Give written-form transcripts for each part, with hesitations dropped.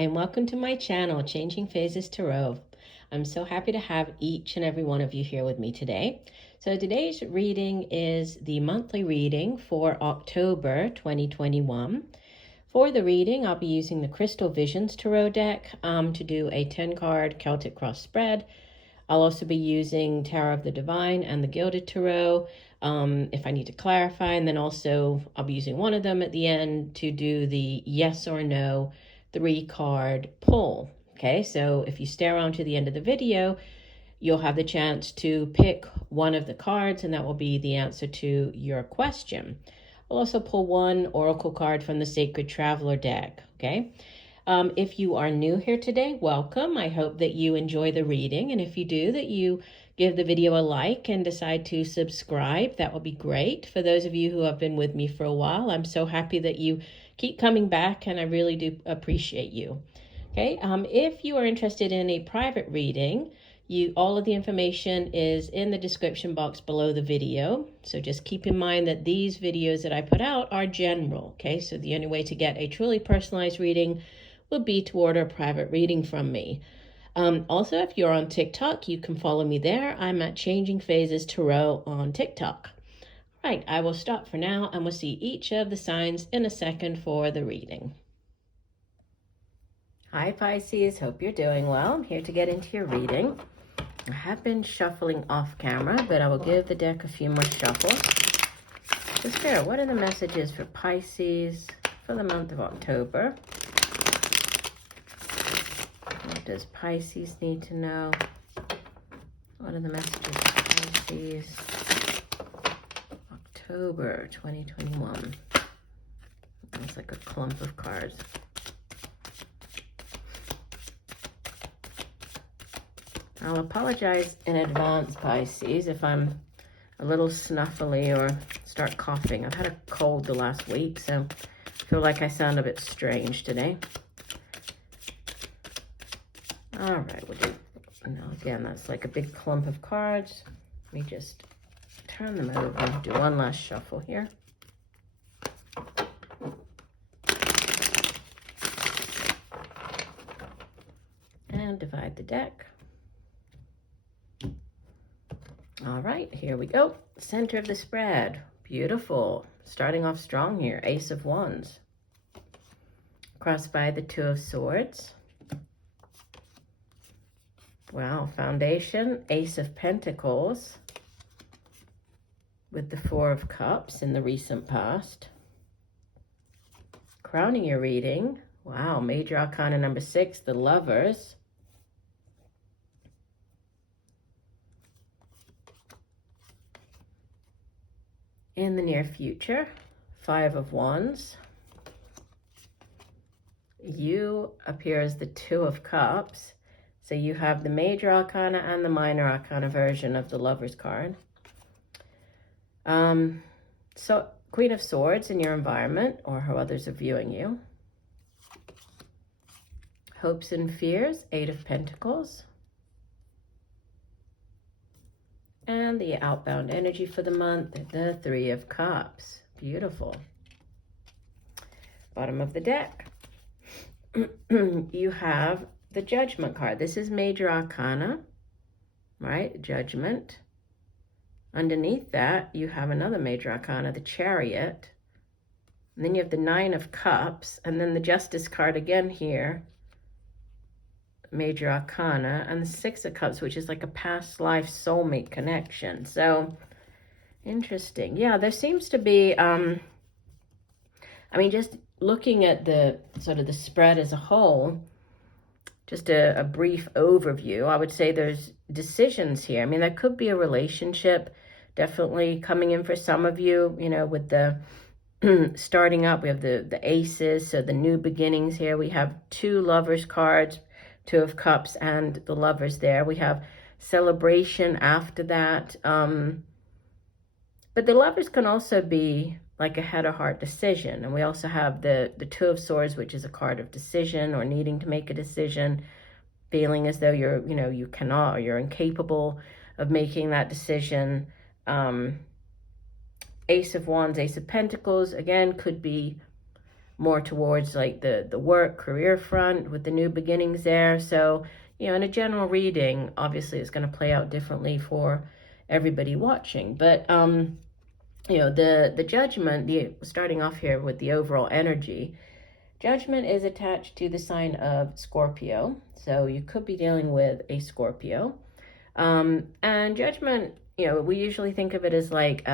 Hi, and welcome to my channel, Changing Phases Tarot. I'm so happy to have each and every one of you here with me today. So today's reading is the monthly reading for October 2021. For the reading, I'll be using the Crystal Visions Tarot deck to do a 10-card Celtic cross spread. I'll also be using Tower of the Divine and the Gilded Tarot if I need to clarify. And then also I'll be using one of them at the end to do the yes or no 3-card pull. Okay, so if you stay around to the end of the video, you'll have the chance to pick one of the cards and that will be the answer to your question. I'll also pull one oracle card from the Sacred Traveler deck, okay? If you are new here today, welcome. I hope that you enjoy the reading, and if you do, that you give the video a like and decide to subscribe. That will be great. For those of you who have been with me for a while, I'm so happy that you keep coming back, and I really do appreciate you. Okay, if you are interested in a private reading, all of the information is in the description box below the video. So just keep in mind that these videos that I put out are general. Okay, so the only way to get a truly personalized reading would be to order a private reading from me. Also, if you're on TikTok, you can follow me there. I'm at Changing Phases Tarot on TikTok. Right, I will stop for now and we'll see each of the signs in a second for the reading. Hi Pisces, hope you're doing well. I'm here to get into your reading. I have been shuffling off camera, but I will give the deck a few more shuffles. So Sarah, what are the messages for Pisces for the month of October? What does Pisces need to know? What are the messages for Pisces? October 2021. It's like a clump of cards. I'll apologize in advance, Pisces, if I'm a little snuffly or start coughing. I've had a cold the last week, so I feel like I sound a bit strange today. All right, we'll do, now again, that's like a big clump of cards. Let me just turn them over and do one last shuffle here. And divide the deck. All right, here we go. Center of the spread. Beautiful. Starting off strong here. Ace of Wands. Crossed by the Two of Swords. Wow, foundation. Ace of Pentacles. With the Four of Cups in the recent past. Crowning your reading. Wow, Major Arcana number 6, the Lovers. In the near future, Five of Wands. You appear as the Two of Cups. So you have the Major Arcana and the Minor Arcana version of the Lover's card. So Queen of Swords in your environment or how others are viewing you. Hopes and Fears, Eight of Pentacles. And the outbound energy for the month, the Three of Cups. Beautiful. Bottom of the deck. You have the Judgment card. This is Major Arcana, right? Judgment. Underneath that, you have another Major Arcana, the Chariot. And then you have the Nine of Cups. And then the Justice card again here. Major Arcana. And the Six of Cups, which is like a past life soulmate connection. So, interesting. Yeah, there seems to be, I mean, just looking at the sort of the spread as a whole, just a brief overview, I would say there's decisions here. I mean, there could be a relationship definitely coming in for some of you, you know, with the starting up. We have the aces, so the new beginnings here. We have two Lovers cards, Two of Cups and the Lovers there. We have celebration after that. But the Lovers can also be like a head or heart decision. And we also have the Two of Swords, which is a card of decision or needing to make a decision, feeling as though you're, you know, you cannot or you're incapable of making that decision. Ace of Wands, Ace of Pentacles, again, could be more towards like the work career front with the new beginnings there. So, in a general reading, obviously it's going to play out differently for everybody watching. But, the judgment, starting off here with the overall energy, judgment is attached to the sign of Scorpio. So you could be dealing with a Scorpio. And judgment, we usually think of it as like,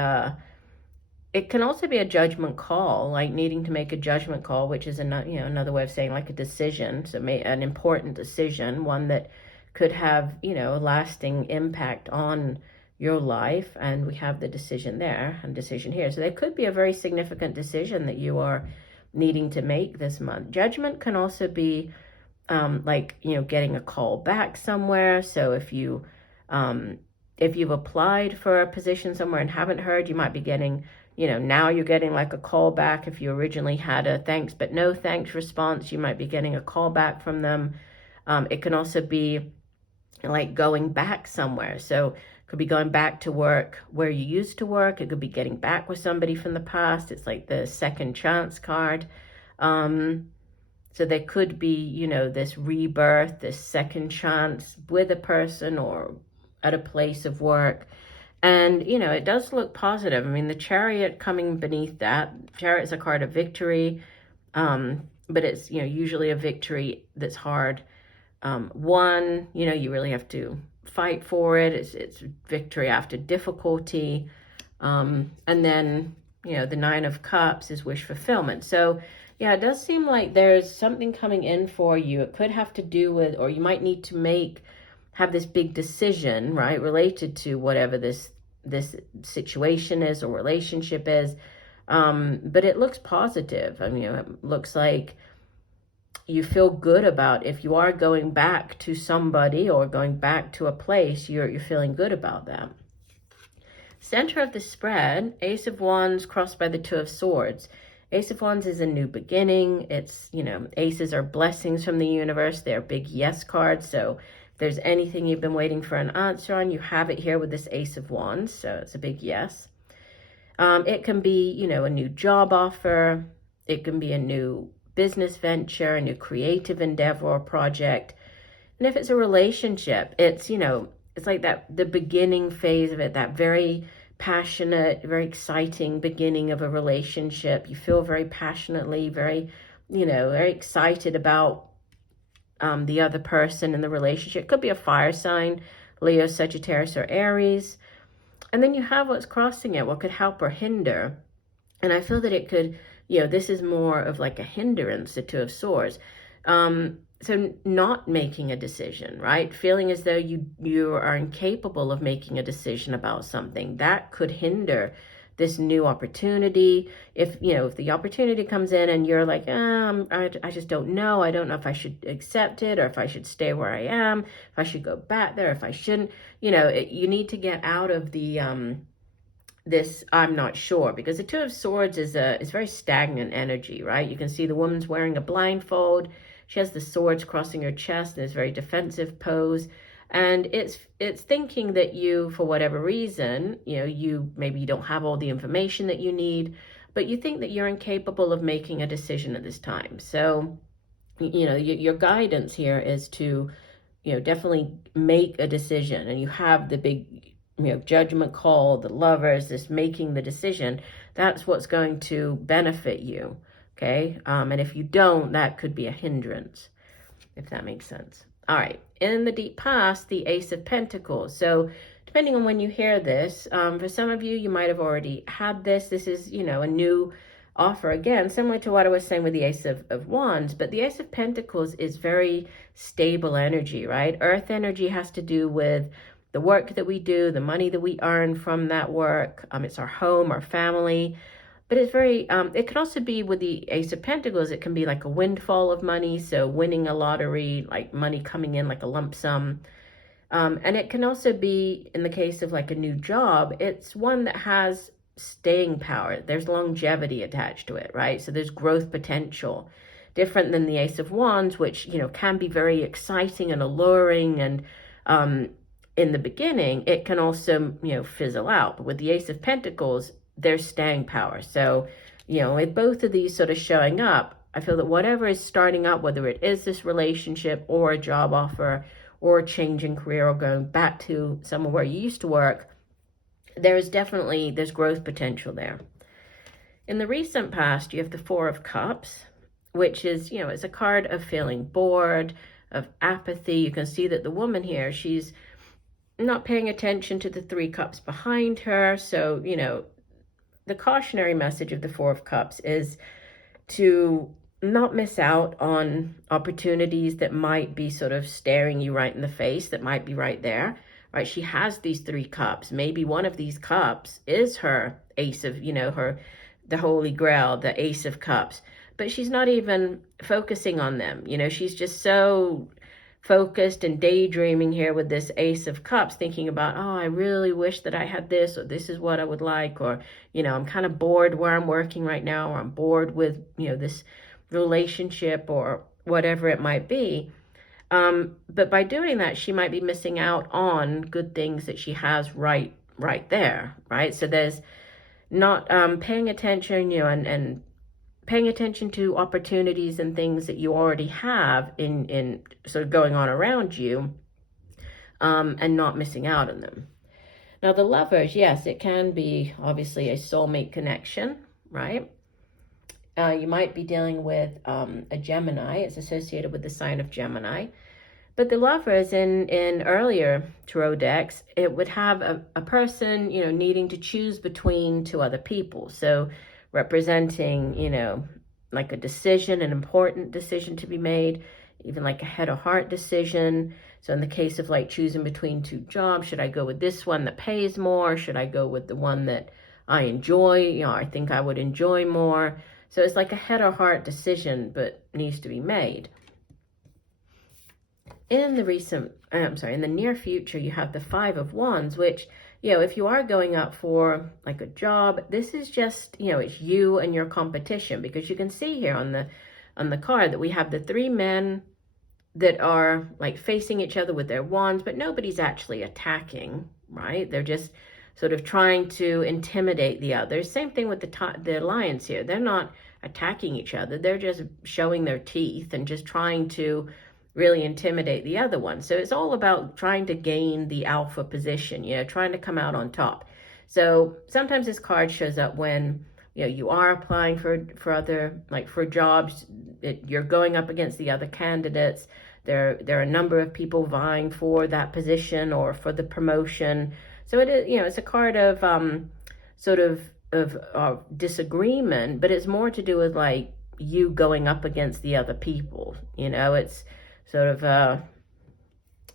it can also be a judgment call, like needing to make a judgment call, which is another way of saying like a decision. So an important decision, one that could have, a lasting impact on your life. And we have the decision there and decision here. So there could be a very significant decision that you are needing to make this month. Judgment can also be getting a call back somewhere. So if you've applied for a position somewhere and haven't heard, you might be getting, now you're getting like a call back. If you originally had a thanks but no thanks response, you might be getting a call back from them. It can also be like going back somewhere. So it could be going back to work where you used to work. It could be getting back with somebody from the past. It's like the second chance card. So there could be, this rebirth, this second chance with a person or at a place of work. And, it does look positive. I mean, the Chariot coming beneath that, Chariot is a card of victory, but it's, usually a victory that's hard won. You really have to fight for it. It's victory after difficulty. And then, the Nine of Cups is wish fulfillment. So, yeah, it does seem like there's something coming in for you. It could have to do with, or you might need to have this big decision, right, related to whatever this situation is or relationship is. But it looks positive. I mean, it looks like you feel good about if you are going back to somebody or going back to a place, you're feeling good about that. Center of the spread, Ace of Wands crossed by the Two of Swords. Ace of Wands is a new beginning. It's, aces are blessings from the universe. They're big yes cards. So if there's anything you've been waiting for an answer on, you have it here with this Ace of Wands. So it's a big yes. It can be, a new job offer. It can be a new business venture, a new creative endeavor or project. And if it's a relationship, it's, it's like the beginning phase of it, that very passionate, very exciting beginning of a relationship. You feel very passionately, very excited about the other person in the relationship. It could be a fire sign, Leo, Sagittarius, or Aries. And then you have what's crossing it, what could help or hinder. And I feel that it could, this is more of like a hindrance, the Two of Swords. So not making a decision, right? Feeling as though you are incapable of making a decision about something. That could hinder this new opportunity. If the opportunity comes in and you're like, I just don't know. I don't know if I should accept it or if I should stay where I am, if I should go back there, if I shouldn't. You need to get out of the this I'm not sure, because the Two of Swords is very stagnant energy, right? You can see the woman's wearing a blindfold. She has the swords crossing her chest in this very defensive pose. And it's thinking that you, for whatever reason, maybe you don't have all the information that you need, but you think that you're incapable of making a decision at this time. So, your guidance here is to, definitely make a decision. And you have the big, judgment call, the Lovers, this making the decision. That's what's going to benefit you. Okay, and if you don't, that could be a hindrance, if that makes sense. All right, in the deep past, the Ace of Pentacles. So depending on when you hear this, for some of you, you might have already had this. This is, a new offer. Again, similar to what I was saying with the Ace of Wands, but the Ace of Pentacles is very stable energy, right? Earth energy has to do with the work that we do, the money that we earn from that work. It's our home, our family. But it's very, it can also be with the Ace of Pentacles, it can be like a windfall of money. So winning a lottery, like money coming in like a lump sum. And it can also be, in the case of like a new job, it's one that has staying power. There's longevity attached to it, right? So there's growth potential. Different than the Ace of Wands, which, can be very exciting and alluring. And in the beginning, it can also, fizzle out. But with the Ace of Pentacles, there's staying power. So with both of these sort of showing up, I feel that whatever is starting up, whether it is this relationship or a job offer or a change in career or going back to somewhere where you used to work, there's growth potential there. In the recent past, you have the Four of Cups, which is, it's a card of feeling bored, of apathy. You can see that the woman here, she's not paying attention to the Three Cups behind her. So, the cautionary message of the Four of Cups is to not miss out on opportunities that might be sort of staring you right in the face, that might be right there, right? She has these Three Cups. Maybe one of these cups is her ace of, the Holy Grail, the Ace of Cups, but she's not even focusing on them. She's just so focused and daydreaming here with this Ace of Cups, thinking about, oh, I really wish that I had this, or this is what I would like, or, I'm kind of bored where I'm working right now, or I'm bored with, this relationship or whatever it might be. But by doing that, she might be missing out on good things that she has right there, right? So there's not paying attention, and paying attention to opportunities and things that you already have in sort of going on around you, and not missing out on them. Now, the Lovers, yes, it can be obviously a soulmate connection, right? You might be dealing with a Gemini. It's associated with the sign of Gemini. But the Lovers in earlier tarot decks, it would have a person, needing to choose between two other people. So representing, like a decision, an important decision to be made, even like a head or heart decision. So in the case of like choosing between two jobs, should I go with this one that pays more? Should I go with the one that I enjoy? I think I would enjoy more. So it's like a head or heart decision, but needs to be made. In the near future, you have the Five of Wands, which, if you are going up for like a job, this is just, it's you and your competition, because you can see here on the card that we have the three men that are like facing each other with their wands, but nobody's actually attacking, right? They're just sort of trying to intimidate the others. Same thing with the Lions here. They're not attacking each other. They're just showing their teeth and just trying to really intimidate the other one. So it's all about trying to gain the alpha position, trying to come out on top. So sometimes this card shows up when, you are applying for other, like for jobs, you're going up against the other candidates. There are a number of people vying for that position or for the promotion. So it is, it's a card of sort of disagreement, but it's more to do with like you going up against the other people. It's sort of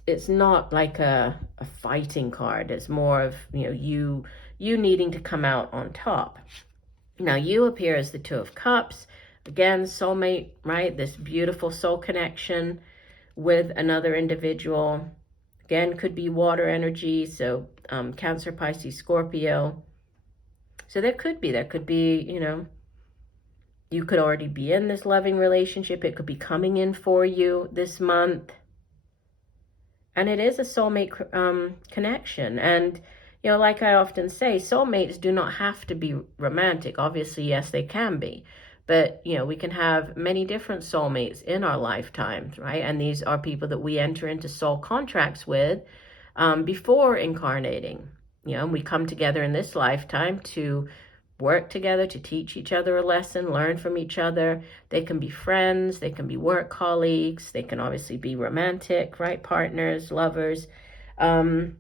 it's not like a fighting card. It's more of, you needing to come out on top. Now you appear as the Two of Cups. Again, soulmate, right? This beautiful soul connection with another individual. Again, could be water energy. So Cancer, Pisces, Scorpio. So there could be, you could already be in this loving relationship. It could be coming in for you this month. And it is a soulmate connection. And, like I often say, soulmates do not have to be romantic. Obviously, yes, they can be. But, we can have many different soulmates in our lifetimes, right? And these are people that we enter into soul contracts with before incarnating. We come together in this lifetime to work together, to teach each other a lesson, learn from each other. They can be friends, they can be work colleagues, they can obviously be romantic, right? Partners, lovers. And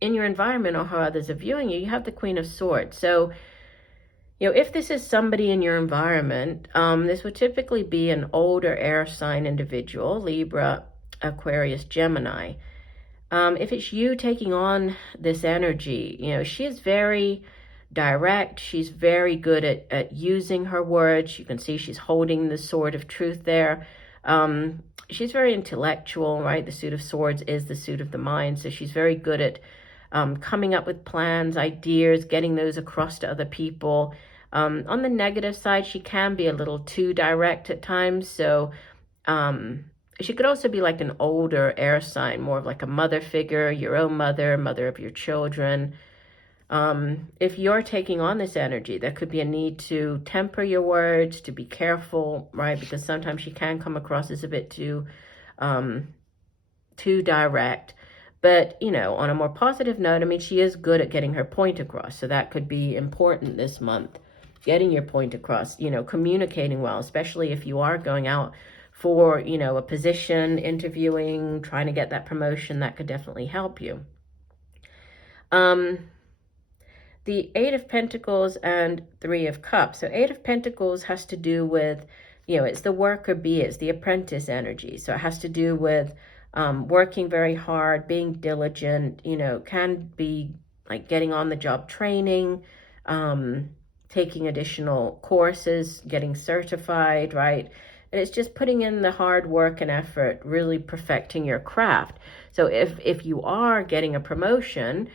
in your environment or how others are viewing you, you have the Queen of Swords. So, if this is somebody in your environment, this would typically be an older air sign individual, Libra, Aquarius, Gemini. If it's you taking on this energy, she is very direct. She's very good at using her words. You can see she's holding the sword of truth there. She's very intellectual, right? The suit of swords is the suit of the mind. So she's very good at coming up with plans, ideas, getting those across to other people. On the negative side, she can be a little too direct at times. So she could also be like an older air sign, more of like a mother figure, your own mother, mother of your children. If you're taking on this energy, there could be a need to temper your words, to be careful, right? Because sometimes she can come across as a bit too direct. But, you know, on a more positive note, I mean, she is good at getting her point across. So that could be important this month, getting your point across, you know, communicating well, especially if you are going out for, you know, a position, interviewing, trying to get that promotion. That could definitely help you. The Eight of Pentacles and Three of Cups. So Eight of Pentacles has to do with, you know, it's the worker bee, it's the apprentice energy. So it has to do with working very hard, being diligent, you know, can be like getting on the job training, taking additional courses, getting certified, right? And it's just putting in the hard work and effort, really perfecting your craft. So if you are getting a promotion,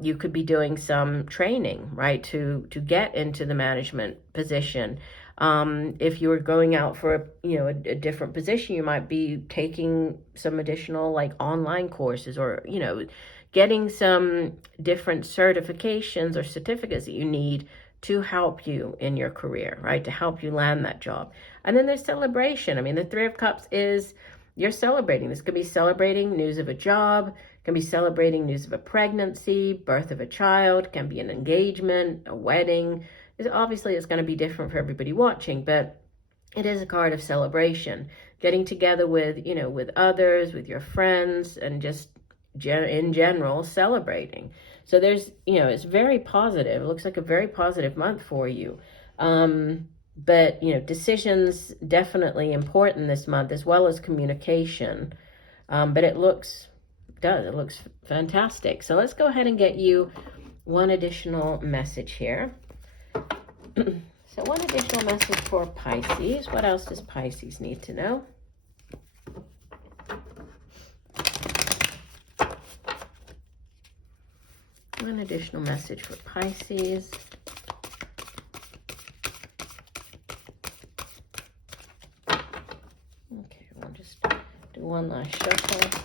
you could be doing some training, right, to get into the management position. If you were going out for a different position, you might be taking some additional like online courses, or, you know, getting some different certifications or certificates that you need to help you in your career, right, to help you land that job. And then there's celebration. I mean, the Three of Cups is, you're celebrating. This could be celebrating news of a job, can be celebrating news of a pregnancy, birth of a child, can be an engagement, a wedding. Obviously, it's going to be different for everybody watching, but it is a card of celebration. Getting together with, you know, with others, with your friends, and just in general, celebrating. So there's, you know, it's very positive. It looks like a very positive month for you. But, you know, decisions definitely important this month, as well as communication. But it looks fantastic. So let's go ahead and get you one additional message here. So one additional message for Pisces. What else does Pisces need to know? One additional message for Pisces. Okay, we'll just do one last shuffle.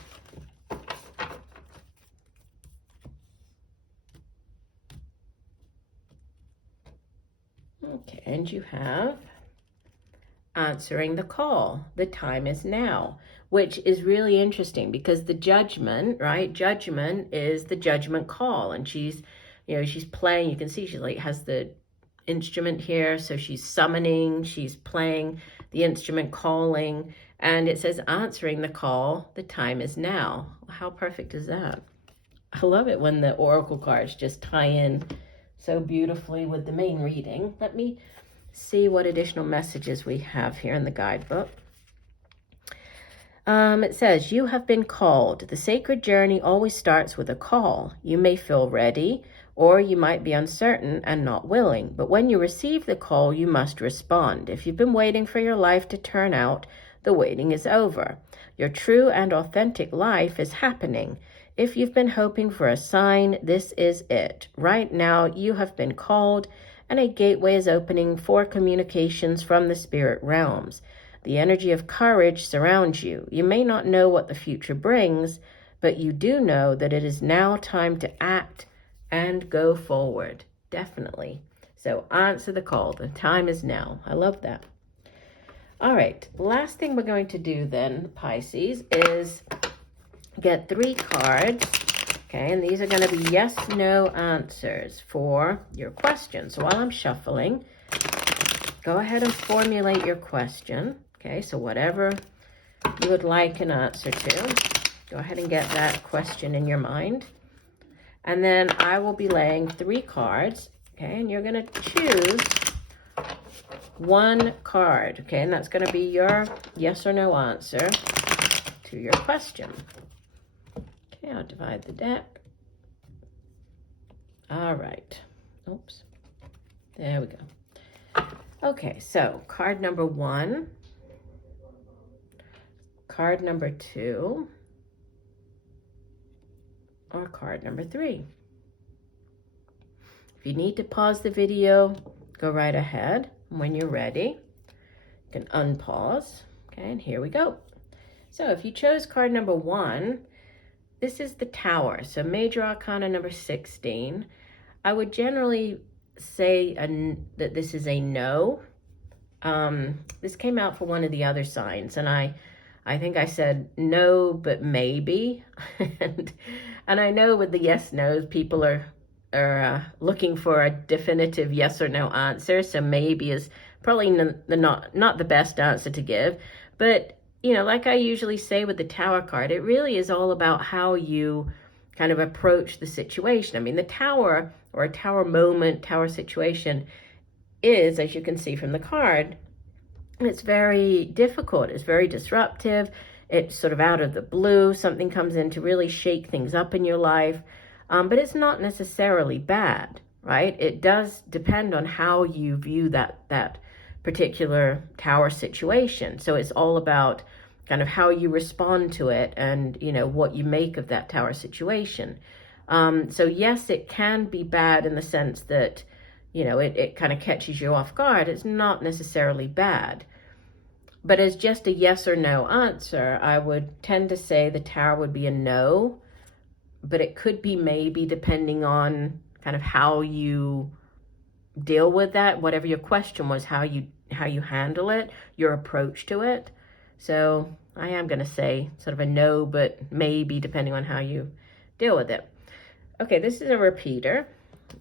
Okay, and you have answering the call. The time is now, which is really interesting because the judgment, right? Judgment is the judgment call, and she's, you know, she's playing. You can see she like has the instrument here, so she's summoning, she's playing the instrument, calling, and it says answering the call. The time is now. How perfect is that? I love it when the oracle cards just tie in so beautifully with the main reading. Let me see what additional messages we have here in the guidebook. It says, you have been called. The sacred journey always starts with a call. You may feel ready, or you might be uncertain and not willing. But when you receive the call, you must respond. If you've been waiting for your life to turn out, the waiting is over. Your true and authentic life is happening. If you've been hoping for a sign, this is it. Right now, you have been called, and a gateway is opening for communications from the spirit realms. The energy of courage surrounds you. You may not know what the future brings, but you do know that it is now time to act and go forward. Definitely. So answer the call. The time is now. I love that. All right. Last thing we're going to do then, Pisces, is get 3 cards. Okay, and these are going to be yes/no answers for your question. So while I'm shuffling, go ahead and formulate your question. Okay, so whatever you would like an answer to, go ahead and get that question in your mind. And then I will be laying 3 cards, okay, and you're going to choose 1 card, okay, and that's going to be your yes or no answer to your question. Okay, I'll divide the deck. All right. Oops. There we go. Okay, so card number 1, card number 2, or card number 3. If you need to pause the video, go right ahead. When you're ready, you can unpause. Okay, and here we go. So if you chose card number 1, this is the Tower. So Major Arcana number 16. I would generally say that this is a no. This came out for one of the other signs, and I think I said no, but maybe. and I know with the yes no's, people are looking for a definitive yes or no answer. So maybe is probably not the best answer to give. But like I usually say with the Tower card, it really is all about how you kind of approach the situation. I mean, the Tower, or a Tower moment, Tower situation, is, as you can see from the card, it's very difficult. It's very disruptive. It's sort of out of the blue. Something comes in to really shake things up in your life. But it's not necessarily bad, right? It does depend on how you view that particular Tower situation. So it's all about kind of how you respond to it and, what you make of that Tower situation. So yes, it can be bad in the sense that, it kind of catches you off guard. It's not necessarily bad. But as just a yes or no answer, I would tend to say the Tower would be a no, but it could be maybe depending on kind of how you deal with that, whatever your question was, how you handle it, your approach to it. So I am going to say sort of a no, but maybe depending on how you deal with it. Okay, this is a repeater.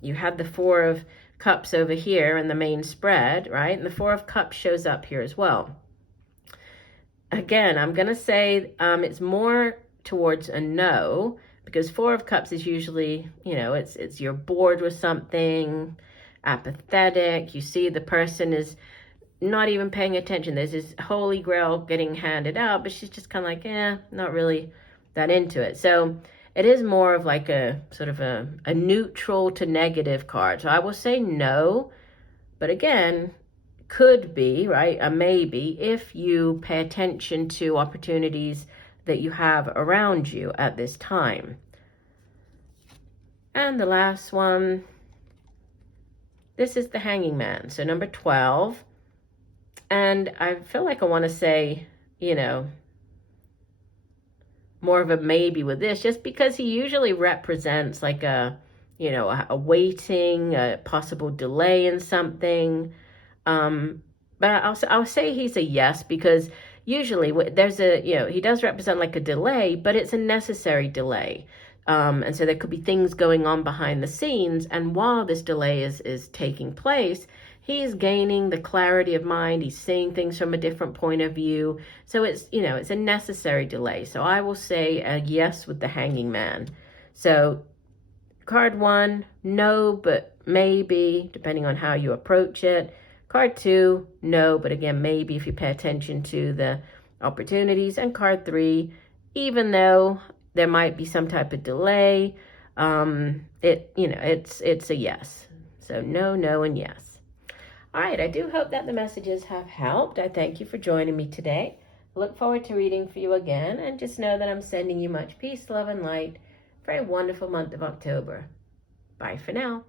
You had the Four of Cups over here in the main spread, right? And the Four of Cups shows up here as well. Again, I'm going to say it's more towards a no, because Four of Cups is usually, it's you're bored with something, apathetic. You see the person is not even paying attention. There's this holy grail getting handed out, but she's just kind of like, not really that into it. So it is more of like a sort of a neutral to negative card. So I will say no, but again, could be, right, a maybe, if you pay attention to opportunities that you have around you at this time. And the last one, this is the Hanging Man, so number 12. And I feel like I want to say, more of a maybe with this, just because he usually represents like a waiting, a possible delay in something. But I'll say he's a yes, because usually there's he does represent like a delay, but it's a necessary delay. And so there could be things going on behind the scenes. And while this delay is taking place, he's gaining the clarity of mind. He's seeing things from a different point of view. So it's, it's a necessary delay. So I will say a yes with the Hanging Man. So card 1, no, but maybe, depending on how you approach it. Card 2, no, but again, maybe if you pay attention to the opportunities. And card 3, even though there might be some type of delay, it's a yes. So no, no, and yes. All right, I do hope that the messages have helped. I thank you for joining me today. I look forward to reading for you again, and just know that I'm sending you much peace, love, and light for a wonderful month of October. Bye for now.